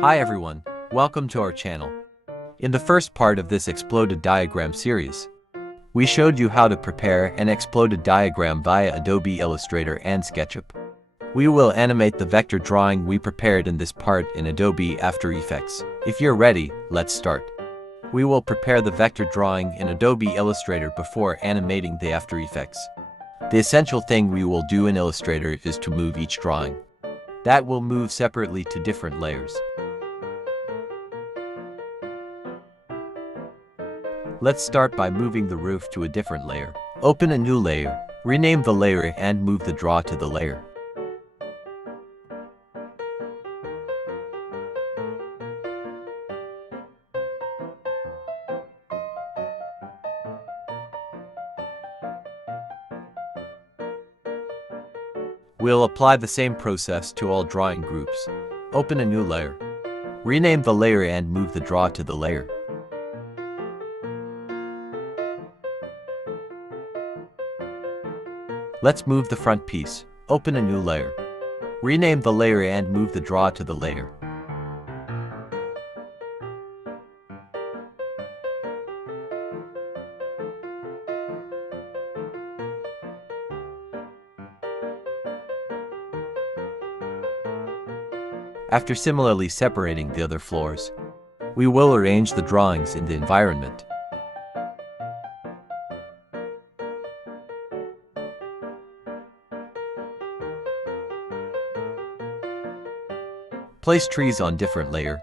Hi everyone, welcome to our channel. In the first part of this exploded diagram series, we showed you how to prepare an exploded diagram via Adobe Illustrator and SketchUp. We will animate the vector drawing we prepared in this part in Adobe After Effects. If you're ready, let's start. We will prepare the vector drawing in Adobe Illustrator before animating the After Effects. The essential thing we will do in Illustrator is to move each drawing. That will move separately to different layers. Let's start by moving the roof to a different layer. Open a new layer, rename the layer and move the draw to the layer. We'll apply the same process to all drawing groups. Open a new layer. Rename the layer and move the draw to the layer. Let's move the front piece. Open a new layer. Rename the layer and move the draw to the layer. After similarly separating the other floors, we will arrange the drawings in the environment. Place trees on different layer.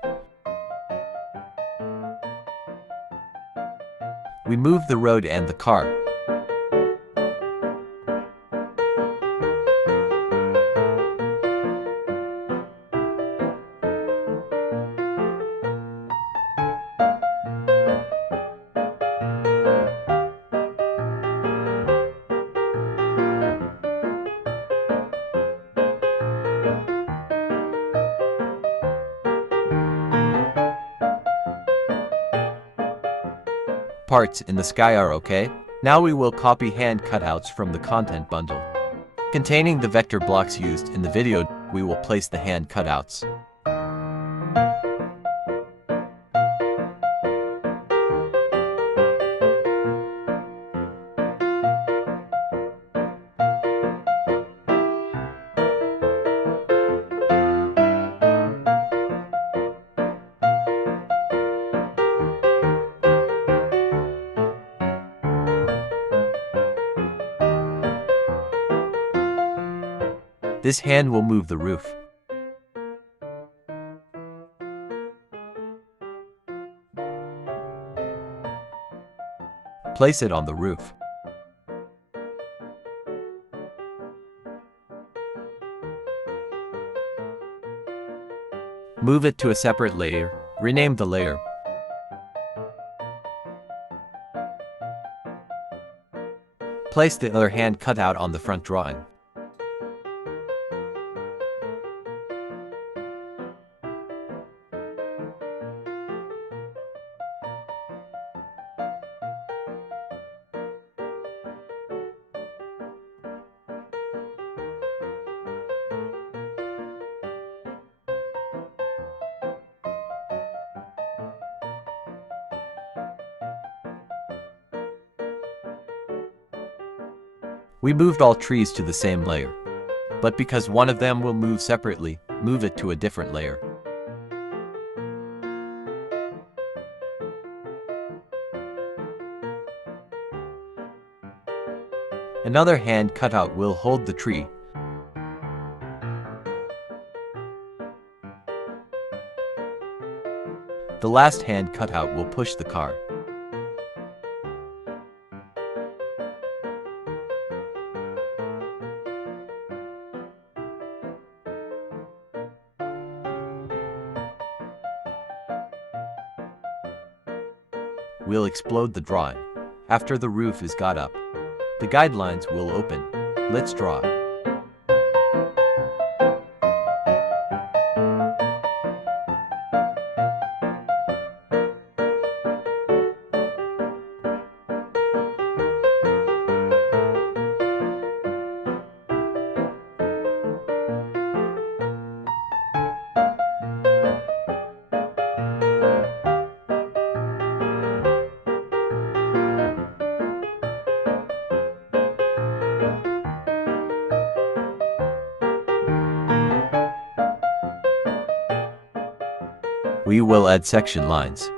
We move the road and the car. Parts in the sky are okay. Now we will copy hand cutouts from the content bundle. Containing the vector blocks used in the video, we will place the hand cutouts. This hand will move the roof. Place it on the roof. Move it to a separate layer. Rename the layer. Place the other hand cutout on the front drawing. We moved all trees to the same layer, but because one of them will move separately, move it to a different layer. Another hand cutout will hold the tree. The last hand cutout will push the car. We'll explode the drawing. After the roof is got up, the guidelines will open. Let's draw. We will add section lines.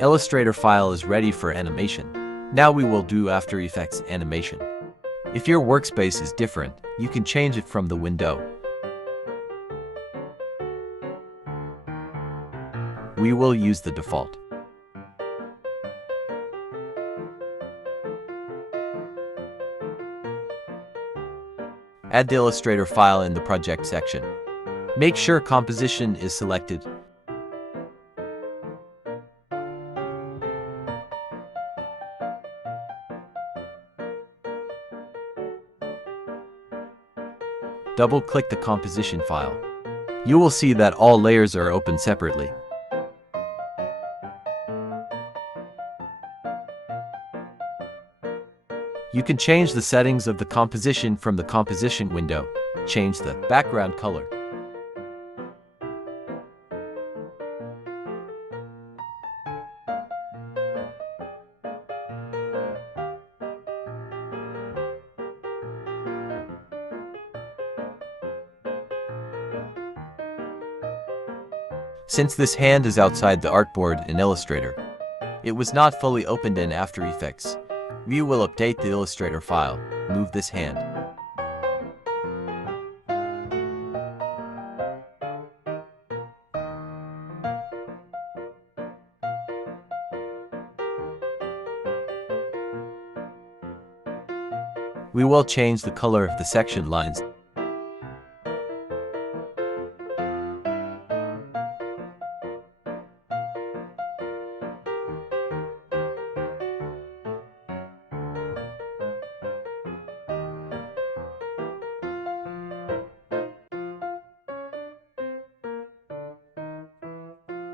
Illustrator file is ready for animation. Now we will do After Effects animation. If your workspace is different, you can change it from the window. We will use the default. Add the Illustrator file in the project section. Make sure composition is selected. Double-click the composition file. You will see that all layers are open separately. You can change the settings of the composition from the composition window. Change the background color. Since this hand is outside the artboard in Illustrator, it was not fully opened in After Effects. We will update the Illustrator file. Move this hand. We will change the color of the section lines.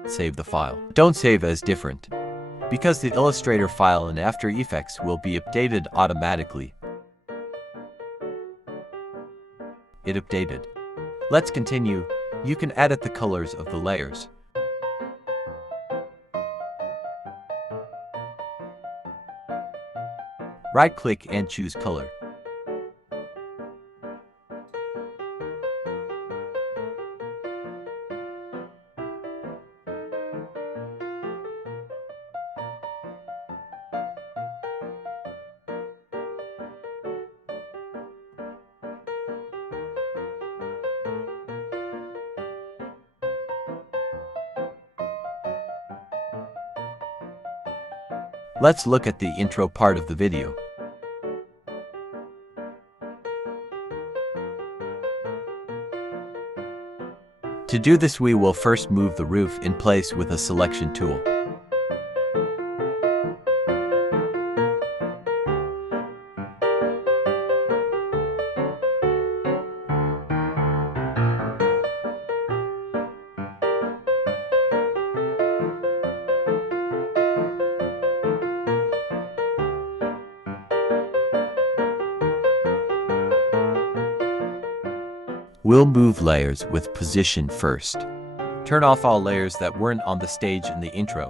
Save the file. Don't save as different, because the Illustrator file in After Effects will be updated automatically. It updated. Let's continue. You can edit the colors of the layers. Right-click and choose Color. Let's look at the intro part of the video. To do this, we will first move the roof in place with a selection tool. We'll move layers with position first. Turn off all layers that weren't on the stage in the intro.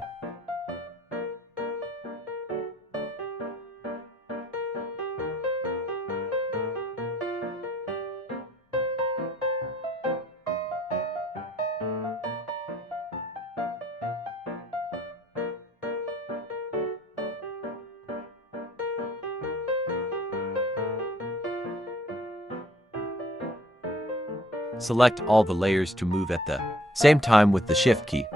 Select all the layers to move at the same time with the Shift key.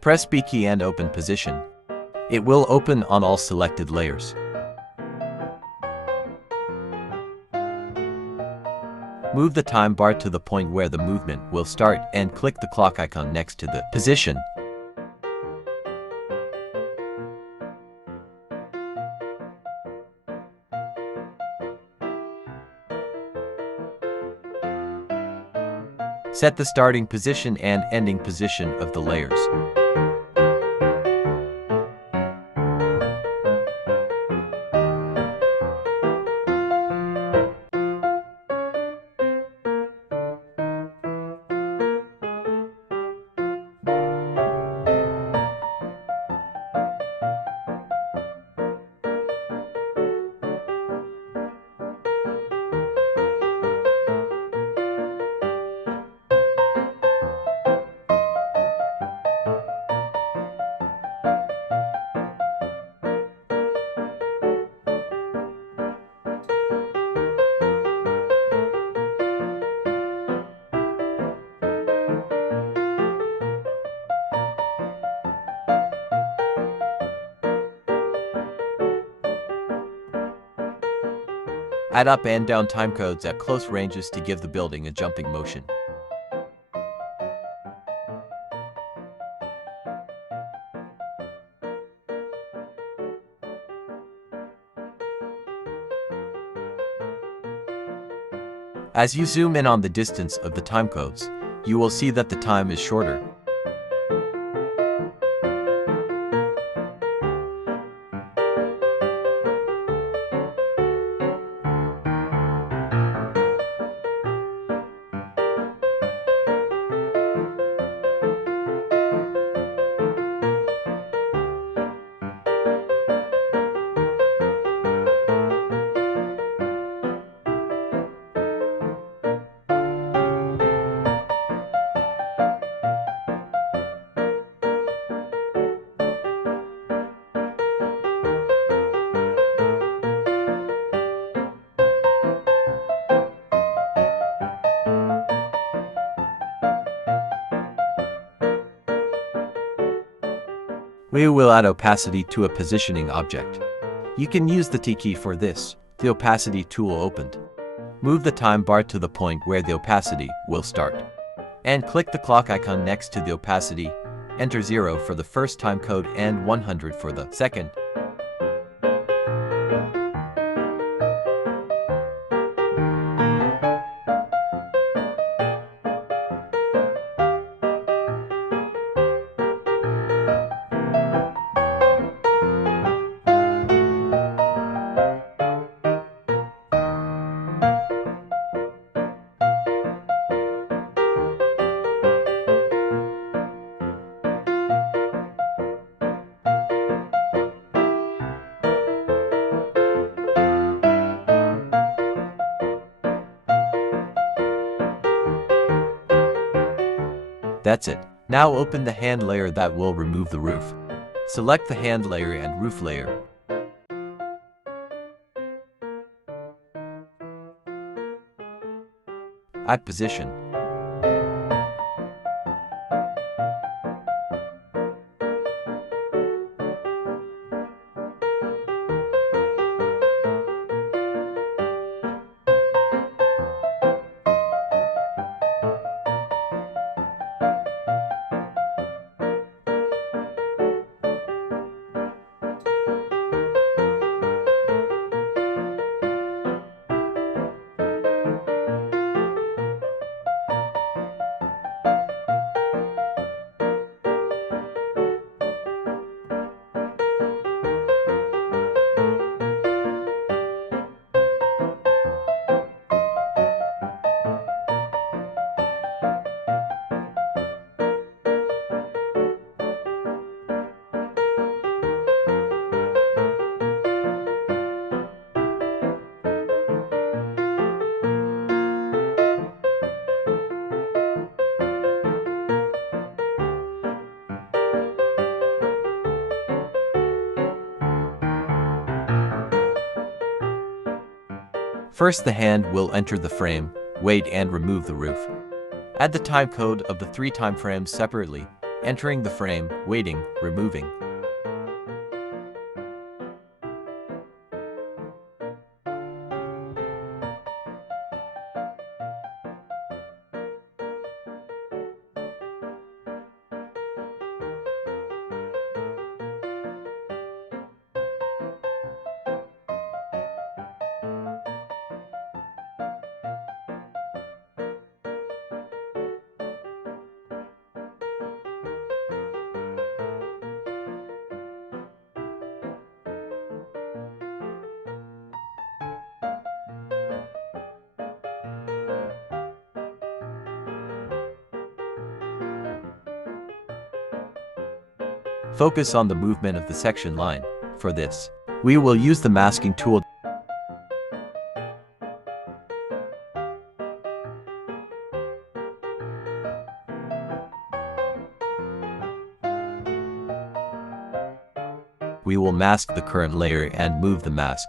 Press B key and open position. It will open on all selected layers. Move the time bar to the point where the movement will start and click the clock icon next to the position. Set the starting position and ending position of the layers. Add up and down timecodes at close ranges to give the building a jumping motion. As you zoom in on the distance of the timecodes, you will see that the time is shorter. We will add opacity to a positioning object. You can use the T key for this. The opacity tool opened. Move the time bar to the point where the opacity will start. And click the clock icon next to the opacity. Enter 0 for the first time code and 100 for the second. That's it. Now open the hand layer that will remove the roof. Select the hand layer and roof layer. Add position. First, the hand will enter the frame, wait and remove the roof. Add the time code of the 3 time frames separately, entering the frame, waiting, removing. Focus on the movement of the section line. For this, we will use the masking tool. We will mask the current layer and move the mask.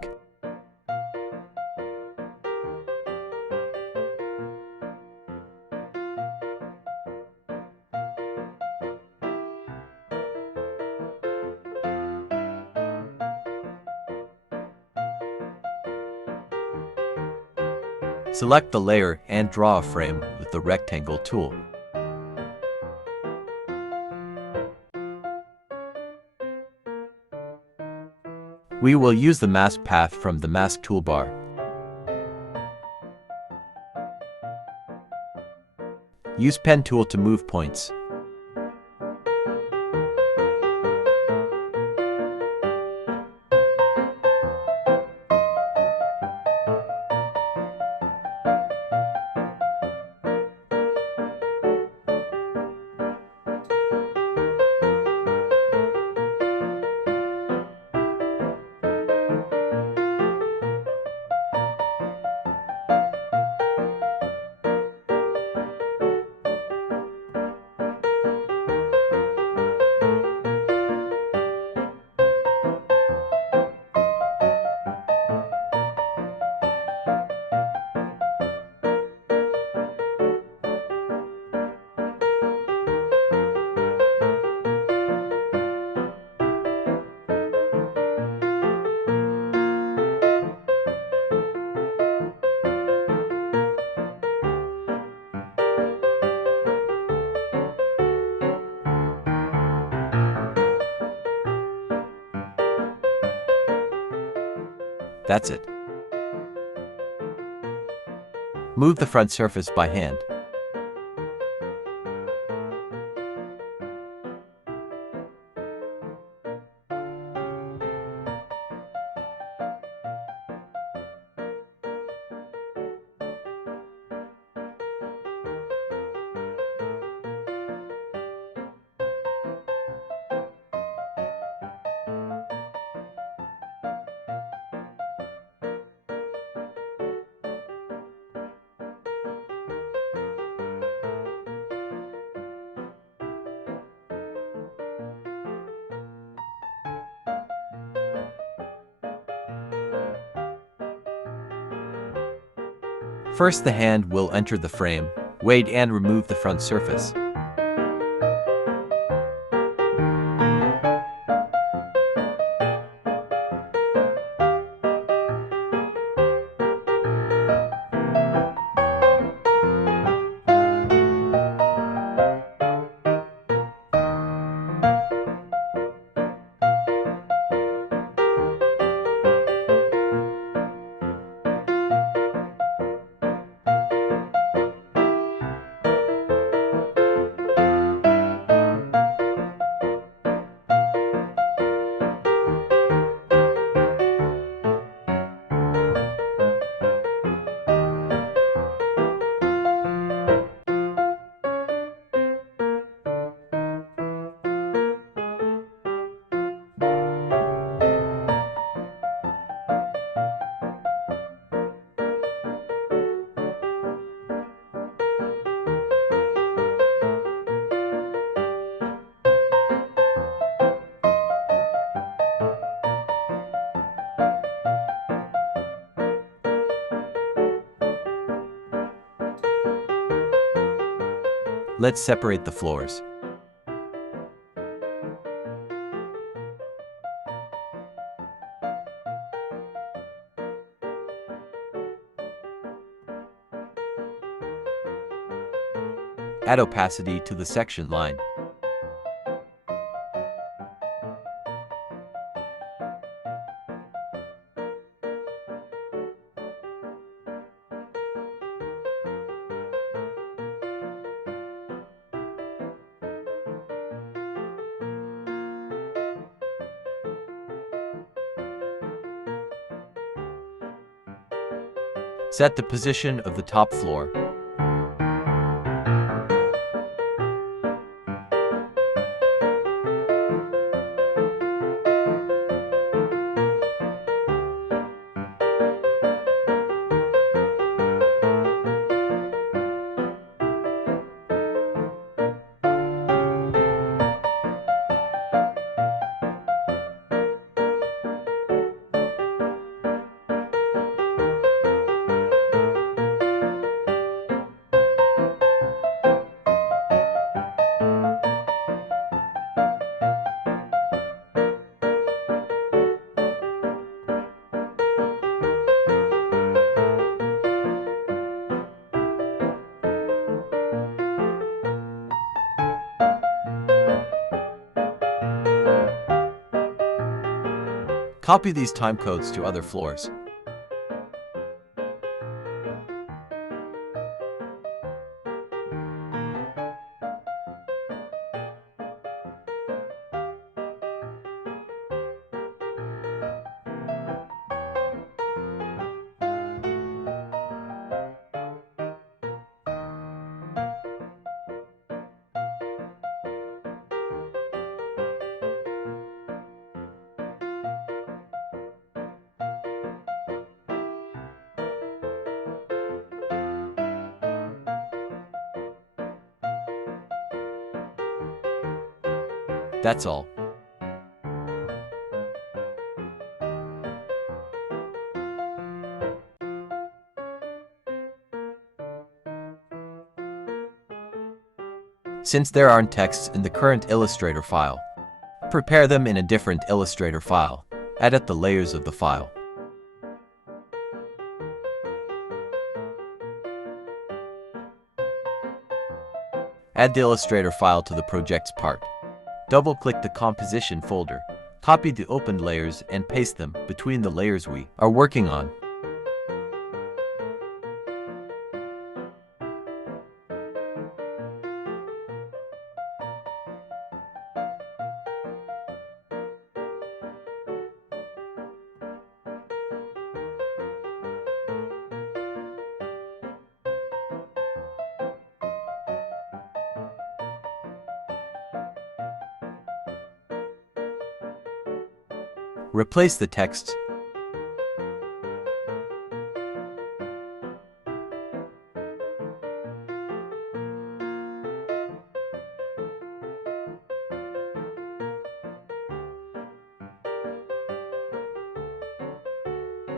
Select the layer and draw a frame with the rectangle tool. We will use the mask path from the mask toolbar. Use pen tool to move points. That's it. Move the front surface by hand. First, the hand will enter the frame, wait and remove the front surface. Let's separate the floors. Add opacity to the section line. Set the position of the top floor. Copy these timecodes to other floors. That's all. Since there aren't texts in the current Illustrator file, prepare them in a different Illustrator file. Edit the layers of the file. Add the Illustrator file to the projects part. Double-click the composition folder. Copy the opened layers and paste them between the layers we are working on. Replace the text.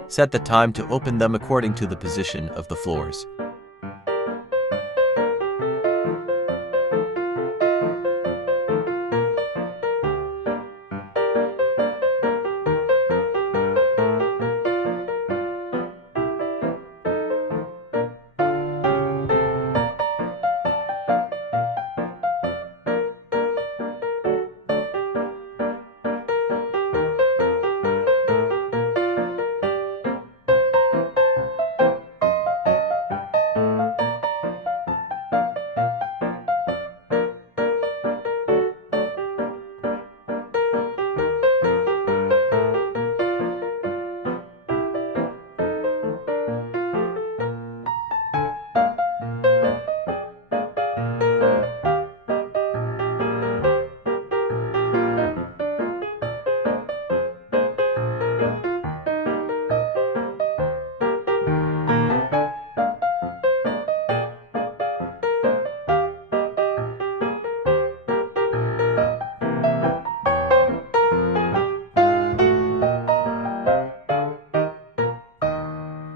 Set the time to open them according to the position of the floors.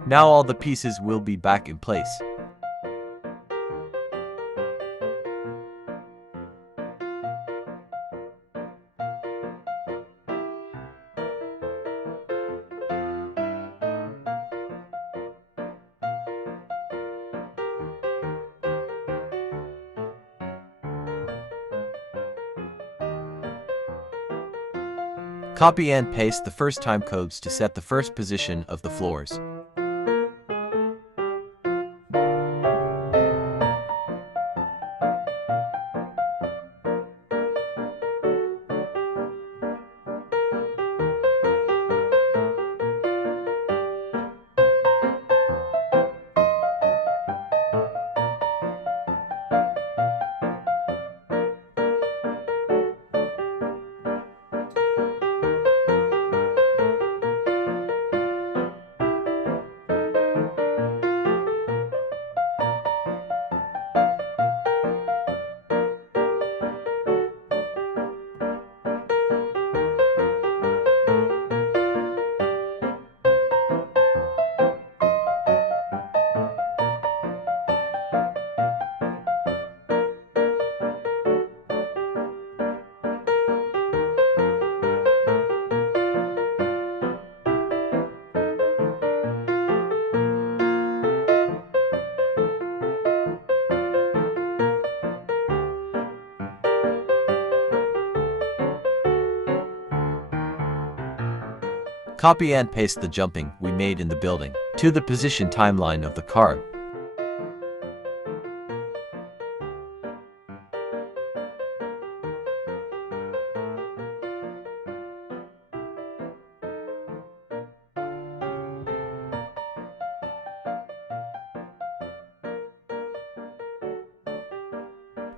Now all the pieces will be back in place. Copy and paste the first time codes to set the first position of the floors. Copy and paste the jumping we made in the building to the position timeline of the car.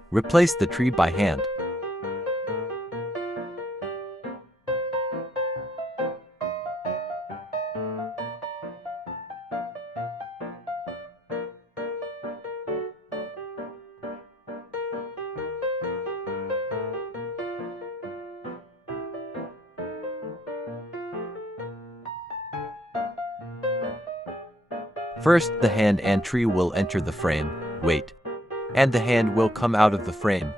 Replace the tree by hand. First, the hand and tree will enter the frame. Wait. And the hand will come out of the frame.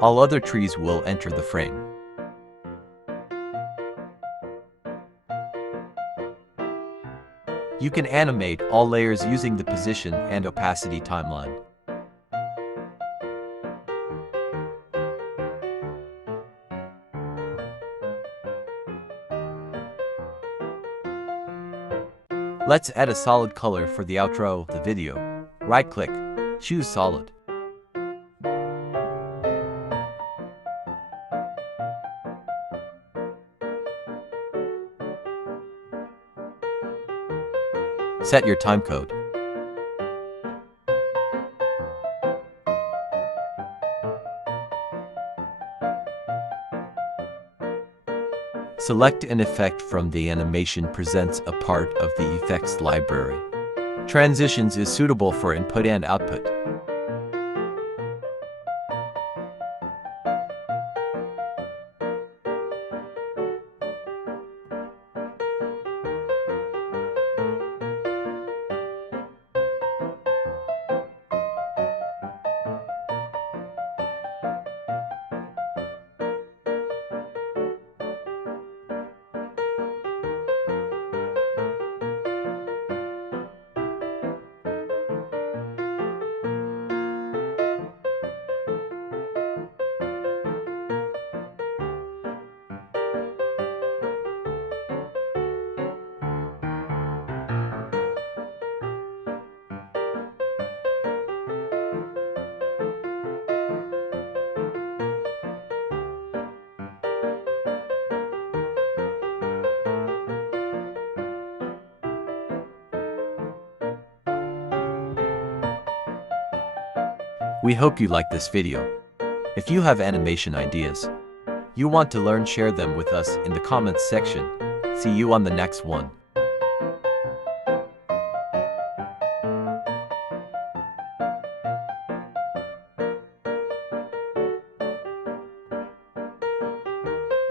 All other trees will enter the frame. You can animate all layers using the position and opacity timeline. Let's add a solid color for the outro of the video. Right-click, choose solid. Set your timecode. Select an effect from the animation presents a part of the effects library. Transitions is suitable for input and output. We hope you like this video. If you have animation ideas you want to learn, share them with us in the comments section. See you on the next one.